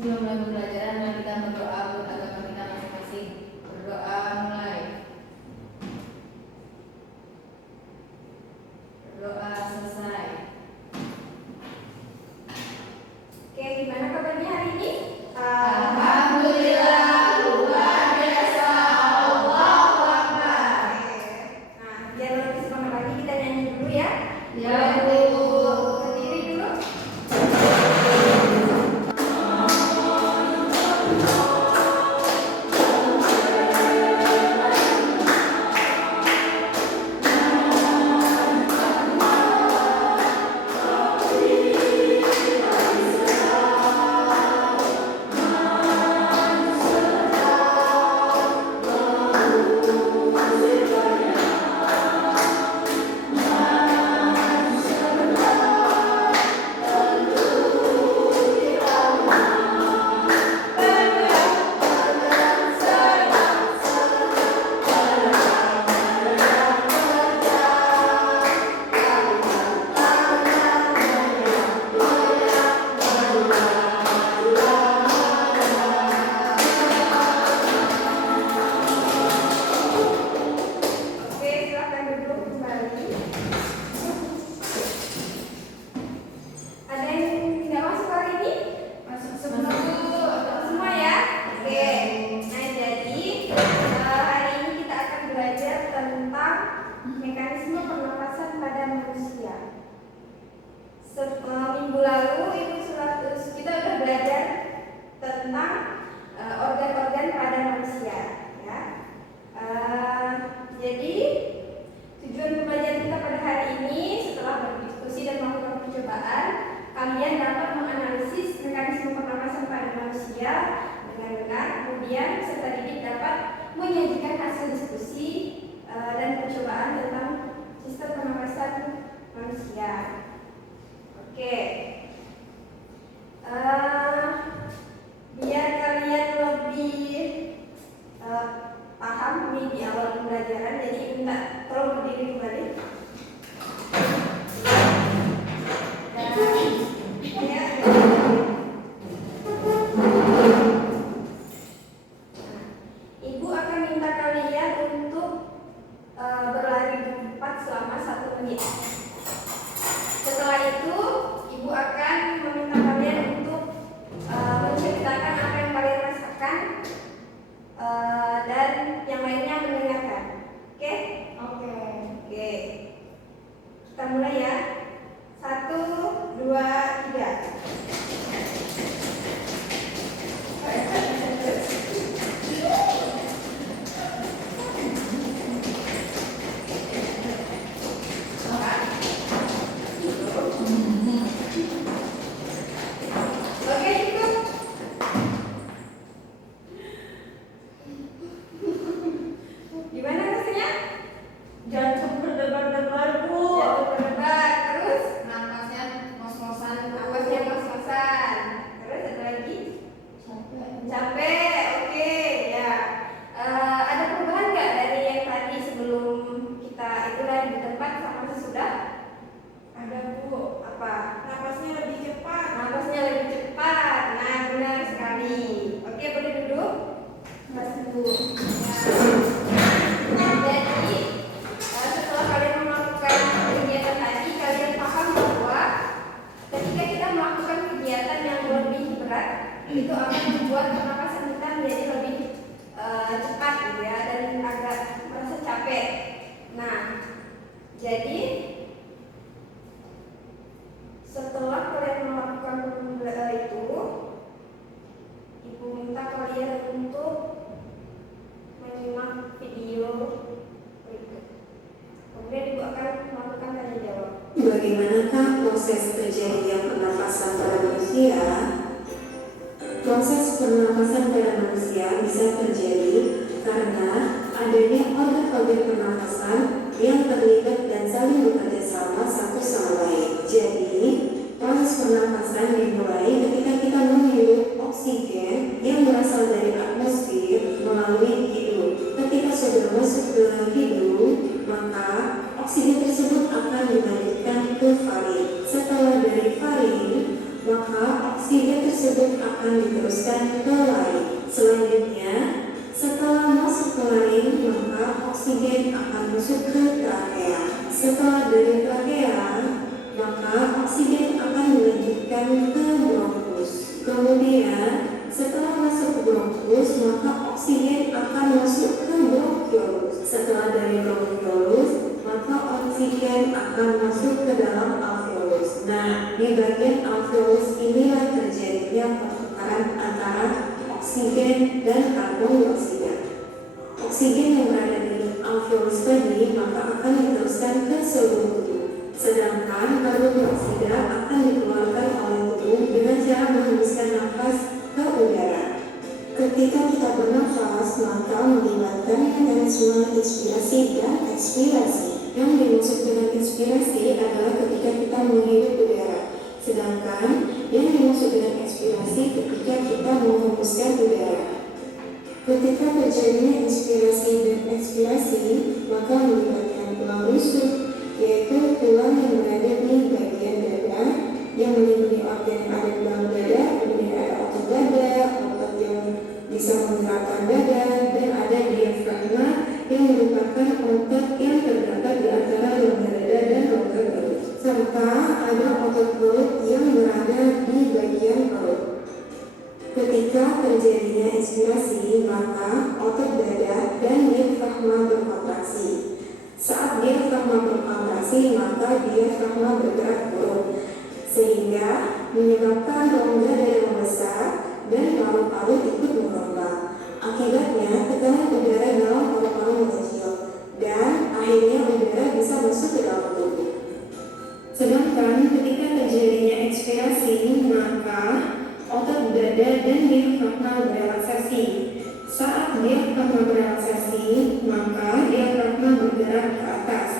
Sebelum mulai pembelajaran, mari kita berdoa buat agama kita masing-masing. Berdoa mulai. Berdoa selesai. Oke, gimana kabarnya hari ini? Alhamdulillah, luar biasa, Allahu Akbar. Nah, biar lebih semangat lagi kita nyanyi dulu ya. Ya, Bu. Berdiri dulu. Oke, silakan duduk kembali. Ada yang tidak masuk hari ini? Masuk Semua semua ya? Oke. Nah, jadi hari ini kita akan belajar tentang mekanisme pernapasan pada manusia. Minggu lalu kita sudah belajar tentang organ-organ pada manusia, ya. Jadi tujuan pembelajaran kita pada hari ini setelah berdiskusi dan melakukan percobaan, kalian dapat menganalisis mekanisme pernapasan pada manusia dengan benar. Kemudian peserta didik dapat menyajikan hasil diskusi dan percobaan tentang sistem pernapasan manusia. Oke. Biar kalian lebih paham ini di awal pembelajaran, jadi minta tolong berdiri kembali. Ibu akan minta kalian untuk berlari di tempat selama 1 menit. Setelah itu, ibu akan meminta kalian untuk menceritakan apa yang kalian rasakan dan yang lainnya mendengarkan. Oke? Oke. Kita mulai ya. 1, 2, 3. Oke, cukup. Gimana rasanya? Jantung berdebar-debar, Bu. Jatuh berdebar. Terus Napasnya ngos-ngosan, napasnya ngos-ngosan. Terus ada lagi? capek. Capek. Oke, ya. Ada perubahan nggak dari yang tadi sebelum kita itu lari di tempat sama sesudah? Ada, Bu. Apa? Napasnya lebih cepat. Napasnya lebih cepat. Nah, benar sekali. Oke, boleh duduk. Masih dulu. Nah, jadi setelah kalian melakukan kegiatan tadi, kalian paham bahwa ketika kita melakukan kegiatan yang lebih berat, itu akan membuat pernapasan kita menjadi lebih cepat, gitu ya, dan agak merasa capek. Nah, jadi setelah kalian melakukan itu, ibu minta kalian untuk menyimak video berikut. Kemudian ibu akan melakukan tanya jawab. Bagaimanakah proses terjadinya pernafasan pada manusia? Proses pernafasan pada manusia bisa terjadi karena adanya organ-organ pernafasan yang terlibat dan saling bekerja sama satu sama lain. Jadi, proses pernafasan dimulai ketika kita menghirup oksigen yang berasal dari atmosfer melalui hidung. Ketika sudah masuk ke hidung, maka oksigen tersebut akan dilanjutkan ke faring. Setelah dari faring, maka maka oksigen tersebut akan diteruskan ke laring. Selanjutnya, setelah masuk ke laring, maka oksigen akan masuk ke trakea. Setelah dari trakea, maka oksigen akan dilanjutkan ke bronkus. Kemudian, setelah masuk ke bronkus, maka oksigen akan masuk ke bronkiolus. Setelah dari bronkiolus, maka oksigen akan masuk ke dalam alveolus. Nah, di bagian alveolus inilah terjadinya pertukaran antara oksigen dan karbon dioksida. Oksigen yang berada di alveolus tadi maka akan diteruskan ke seluruh tubuh. Sedangkan karbon dioksida akan dikeluarkan oleh tubuh dengan cara menghembuskan nafas ke udara. Ketika kita bernafas, maka melibatkan mekanisme inspirasi dan ekspirasi. Yang dimaksud dengan inspirasi adalah ketika kita menghirup udara. Sedangkan yang dimaksud dengan ekspirasi ketika kita menghembuskan udara. Ketika terjadinya inspirasi dan ekspirasi, maka melibatkan tulang rusuk, yaitu tulang yang berada di bagian dada yang melindungi organ yang ada di dalam dada. Kemudian ada otot dada, otot yang bisa menggerakkan dada, dan ada diafragma yang merupakan otot yang terdapat di antara rongga dada dan rongga perut, serta ada otot perut yang berada di bagian perut. Ketika terjadinya inspirasi, maka otot dada dan diafragma berkontraksi. Saat diafragma berkontraksi, maka diafragma bergerak turun, sehingga menyebabkan rongga dada membesar dan paru-paru ikut mengembang. Akibatnya, tekanan udara dalam paru-paru mengecil, dan akhirnya udara bisa masuk ke dalam tubuh. Sedangkan ketika terjadinya ekspirasi, maka otot dada dan diafragma berelaksasi. Saat diafragma berelaksasi, maka diafragma bergerak ke atas.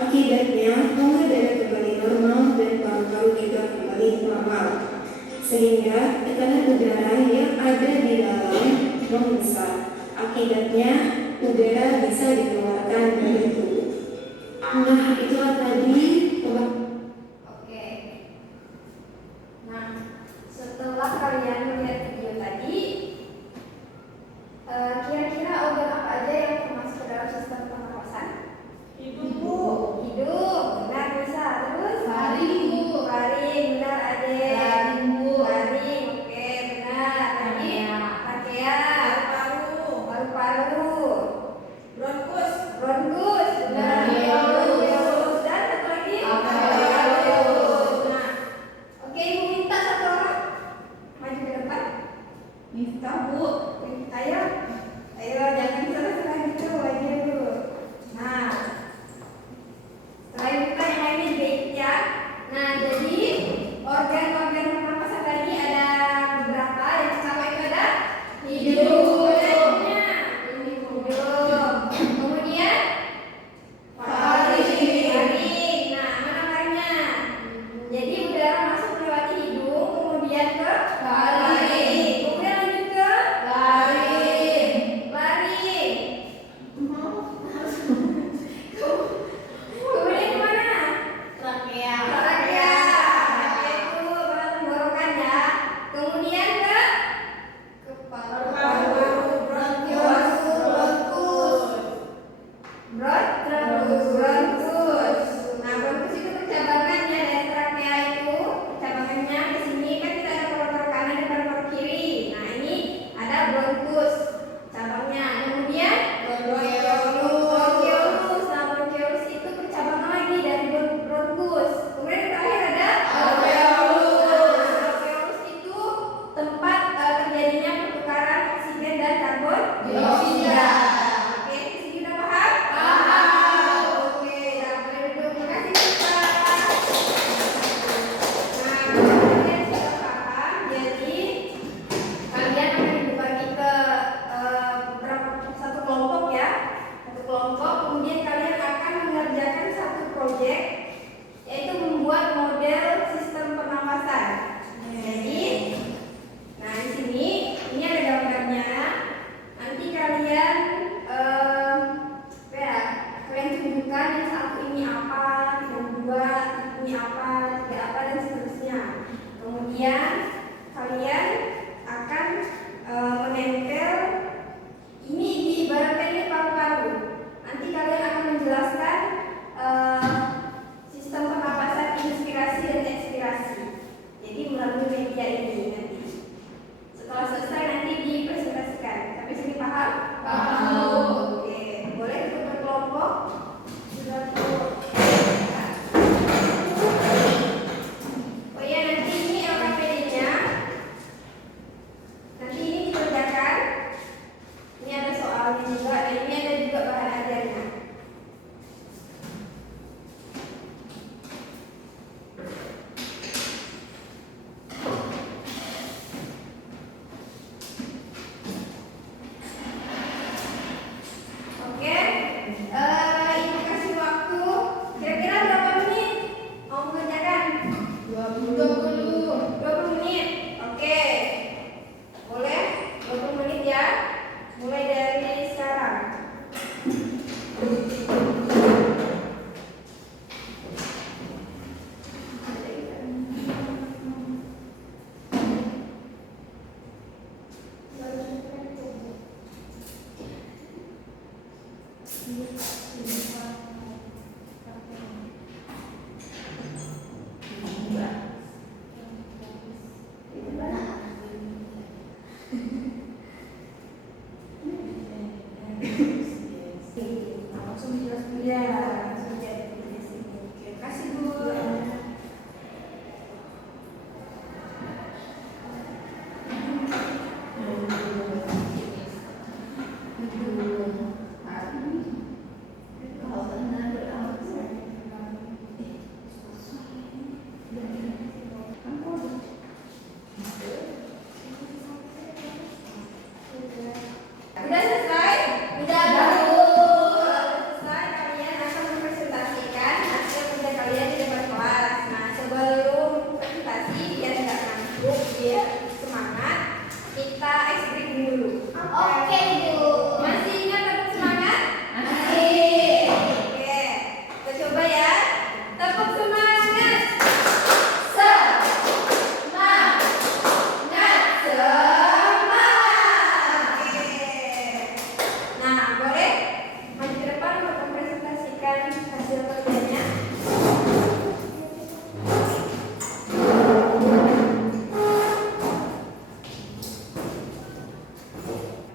Akibatnya, rongga dada kembali normal dan paru-paru juga kembali normal. Sehingga tekanan udara yang ada di dalam membesar. Akibatnya, udara bisa dikeluarkan dari tubuh. Nah, itulah tadi Oke. Nah, setelah kalian melihat video tadi, kira-kira organ apa aja yang termasuk ke dalam sistem pernapasan? Hidung, benar Nisa. Terus? Faring, Bu. Faring, benar Ade. Faring, Bu. Faring, oke benar. Tadi trachea, paru-paru, bronkus, benar. Bronkiolus. Dan satu lagi? lebih semangat, kita ice breaking dulu. Oke, Bu. Masih ingat tepuk semangat? Masih. Oke, kita coba ya. Tepuk semangat. Semangat, semangat. Oke. Nah, boleh maju ke depan untuk mempresentasikan hasil kerjanya.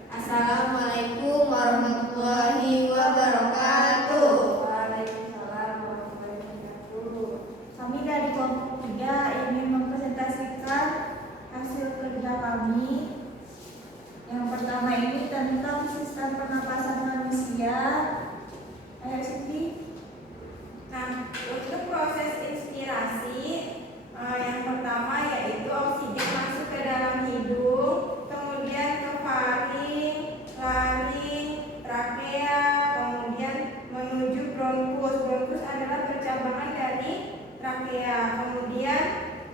Assalamualaikum warahmatullahi wabarakatuh. Waalaikumsalam warahmatullahi wabarakatuh. Kami dari kelompok 3 ingin mempresentasikan hasil kerja kami. Yang pertama ini tentang sistem pernapasan manusia. Ayo Siti. Nah, untuk proses inspirasi, yang pertama yaitu oksigen masuk ke dalam hidung, kemudian ke faring, laring, trakea, kemudian menuju bronkus. Bronkus adalah percabangan dari trakea, kemudian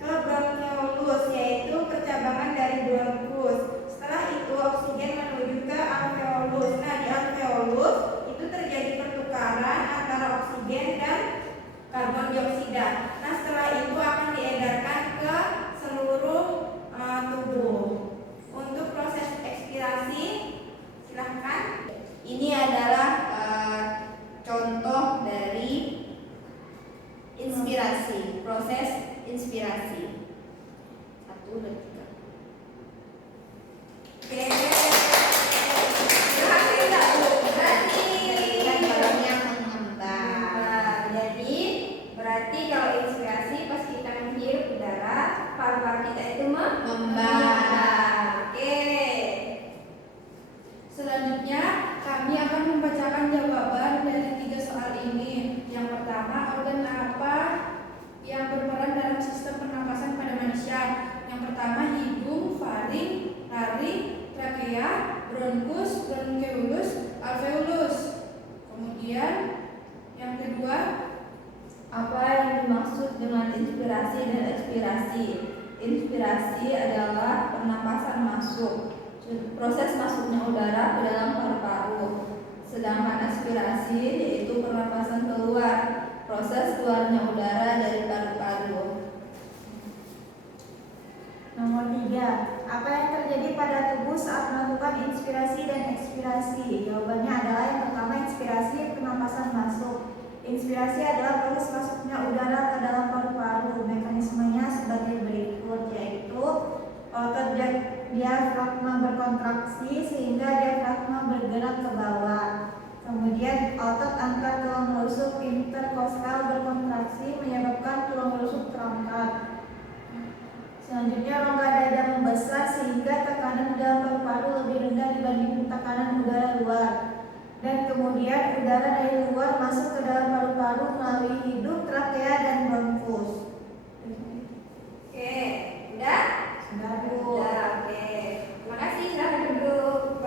ke bronkiolus, yaitu percabangan dari bronkus. Setelah itu oksigen menuju ke alveolus. Nah, di alveolus itu terjadi pertukaran antara oksigen dan karbon dioksida. Nah, setelah itu akan diedarkan ke seluruh tubuh. Untuk proses ekspirasi, silahkan. Ini adalah contoh dari inspirasi, proses inspirasi. 1, 2, 3. Oke. Berhasil tidak, Bu? Berhasil. Dan barangnya mengembang. Nah, jadi berarti kalau inspirasi pas kita menghirup udara, paru-paru kita itu Mengembang. Oke. Selanjutnya, kami akan membacakan jawaban dari 3 soal ini. Yang pertama, organ apa yang berperan dalam sistem pernapasan pada manusia? Yang pertama, hidung, faring, laring, trakea, bronkus, bronkiolus, alveolus. Kemudian, yang kedua, Apa yang dimaksud dengan inspirasi dan ekspirasi? Inspirasi adalah pernapasan masuk, proses masuknya udara ke dalam paru-paru. Sedangkan ekspirasi yaitu pernapasan keluar, proses keluarnya udara dari paru-paru. nomor 3. Apa yang terjadi pada tubuh saat melakukan inspirasi dan ekspirasi? Jawabannya adalah yang pertama, inspirasi pernapasan masuk. Inspirasi adalah proses masuknya udara ke dalam paru-paru. Mekanismenya sebagai berikut, yaitu otot diafragma berkontraksi sehingga diafragma bergerak ke bawah. Kemudian otot angkat tulang rusuk interkostal berkontraksi menyebabkan tulang rusuk terangkat. Selanjutnya rongga dada membesar sehingga tekanan dalam paru-paru lebih rendah dibanding tekanan udara luar. Dan kemudian udara dari luar masuk ke dalam paru-paru melalui hidung, trakea, dan bronkus. Oke, udah? Sudah, Bu. Udah, oke. Terima kasih, silahkan duduk.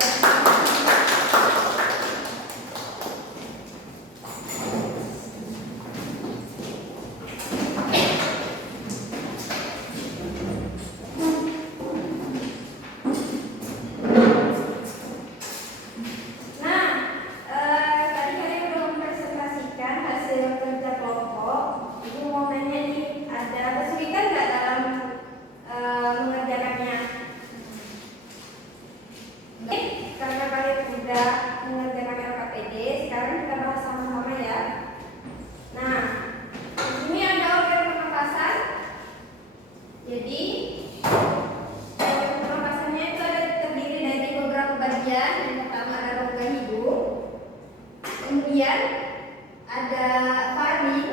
Nah, tadi kalian udah mempresentasikan hasil kerja kelompok. Ibu mau nanya nih, ada kesulitan nggak dalam mengerjakannya? Oke, karena kalian udah mengerjakan LKPD, sekarang kita bahas sama-sama ya. Nah, di sini ada organ pernapasan. Jadi, organ pernapasannya itu ada terdiri dari beberapa bagian. Yang pertama ada rongga hidung, kemudian ada faring,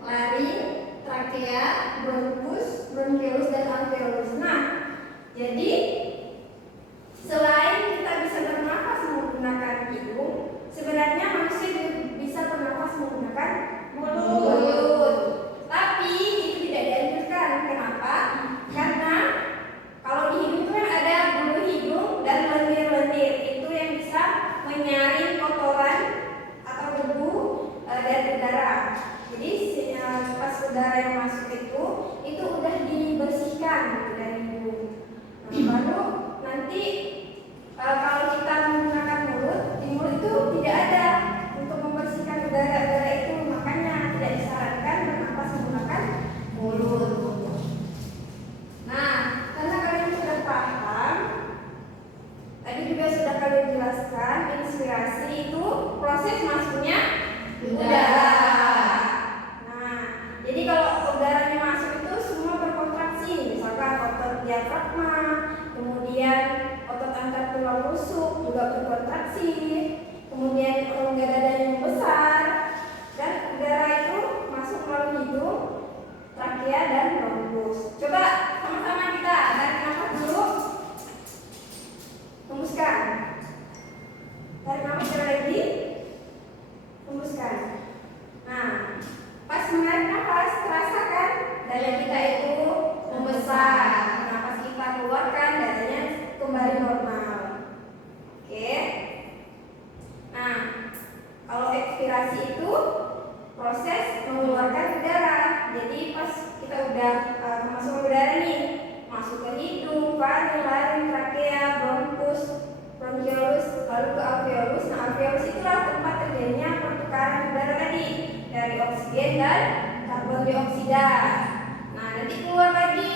laring, trakea, bronkus, bronkiolus, dan alveolus. Nah, jadi selain kita bisa bernafas menggunakan hidung, sebenarnya manusia juga bisa bernafas menggunakan mulut. Tapi itu tidak dianjurkan. Kenapa? Karena kalau di hidung itu kan ada bulu hidung dan lendir-lendir. Itu yang bisa menyaring kotoran atau debu dari udara. Jadi pas udara yang masuk itu udah dibersihkan dari hidung. juga berkontraksi, kemudian rongga dadanya membesar, dan udara itu masuk melalui hidung, trakea, dan bronkus. Coba sama-sama kita tarik nafas dulu, hembuskan. Tarik nafas sekali lagi, hembuskan. Nah, pas menarik nafas, rasakan dada kita itu membesar. Nafas kita keluarkan, dadanya kembali normal. Oke. Nah, kalau ekspirasi itu proses mengeluarkan udara. Jadi pas kita udah masuk udara nih, masuk ke hidung, faring, laring, trakea, bronkus, bronkiolus, lalu ke alveolus. Nah, alveolus itulah tempat terjadinya pertukaran udara tadi dari oksigen dan karbon dioksida. Nah, nanti keluar lagi.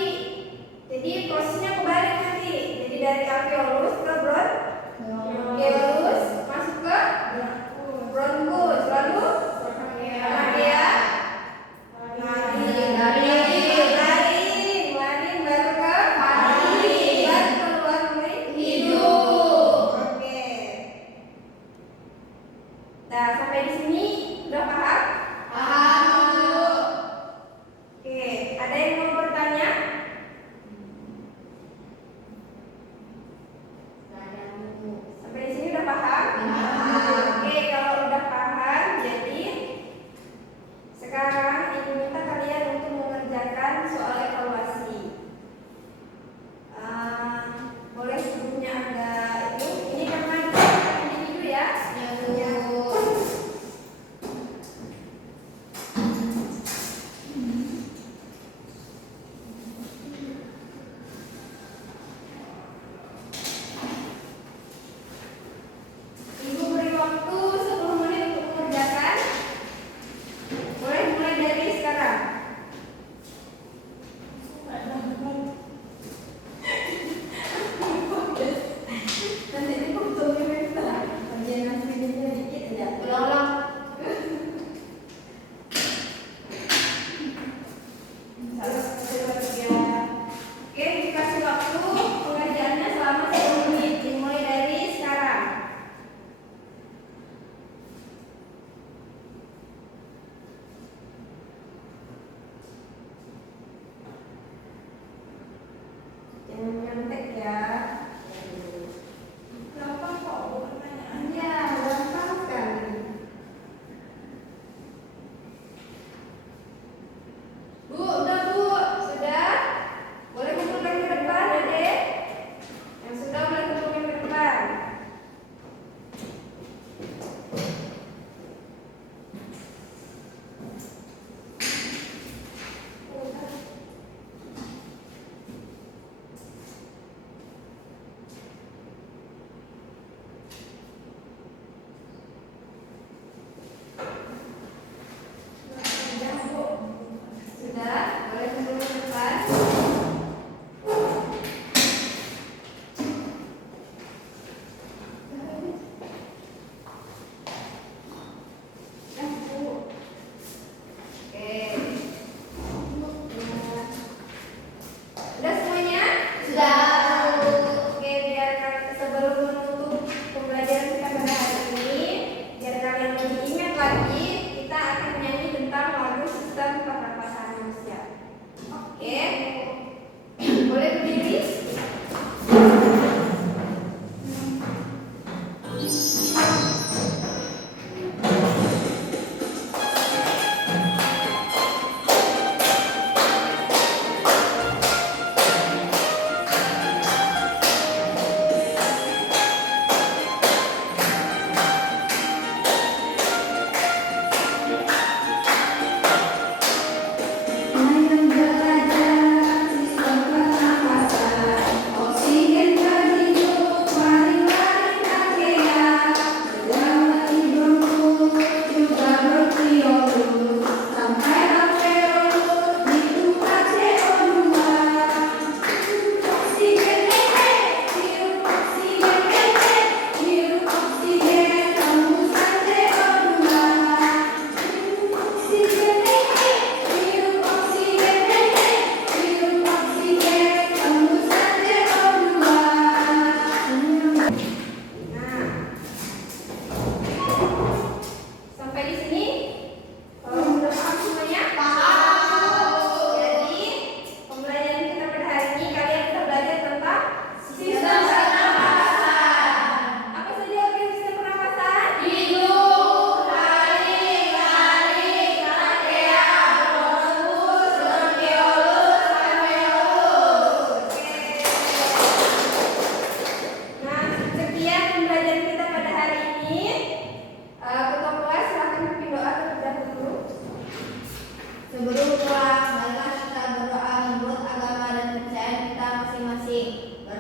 Jadi prosesnya kebalik nanti. Jadi dari alveolus ke bronkiolus, masuk ke bronkus, lalu trakea, laring, baru ke faring, dan keluar dari hidung. Oke. Nah, sampai di sini udah paham? Paham, Bu. Oke, ada yang mau bertanya? Sampai di sini udah paham? Paham. Oke, kalau udah paham, jadi sekarang ibu minta kalian untuk mengerjakan soal evaluasi. Boleh sebelumnya agak itu. Ini karena kita individu ya. Ya, Bu. Ibu beri waktu 10 menit untuk mengerjakan. Boleh mulai dari sekarang. Nanti ini potongnya minta. Kerjaan aslinya dikit aja. Ulang-ulang. Oke, dikasih waktu pengerjaannya selama 10 menit. Dimulai dari sekarang. Jangan nyontek ya. Gampang kok pertanyaannya, gampang sekali. Bu, udah Bu, sudah? Boleh kumpulkan ke depan, Adek? Yang sudah boleh kumpulkan ke depan. Sudah, Bu? Sudah? Boleh kumpulkan ke depan? Ya, Bu. Oke. Udah semuanya? Sudah. Oke, biar sebelum menutup pembelajaran kita pada hari ini, biar kalian lebih ingat lagi, kita akan menyanyi tentang lagu sistem pernapasan manusia. Oke. Boleh berdiri? Ayo belajar sistem pernapasan, oksigen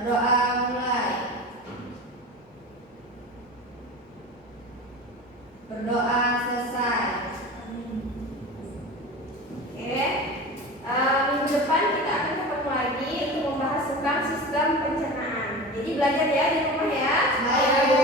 Berdoa mulai. Berdoa selesai. Oke. Minggu depan kita akan ketemu lagi untuk membahas tentang sistem pencernaan. Jadi belajar ya di rumah ya. Ayo.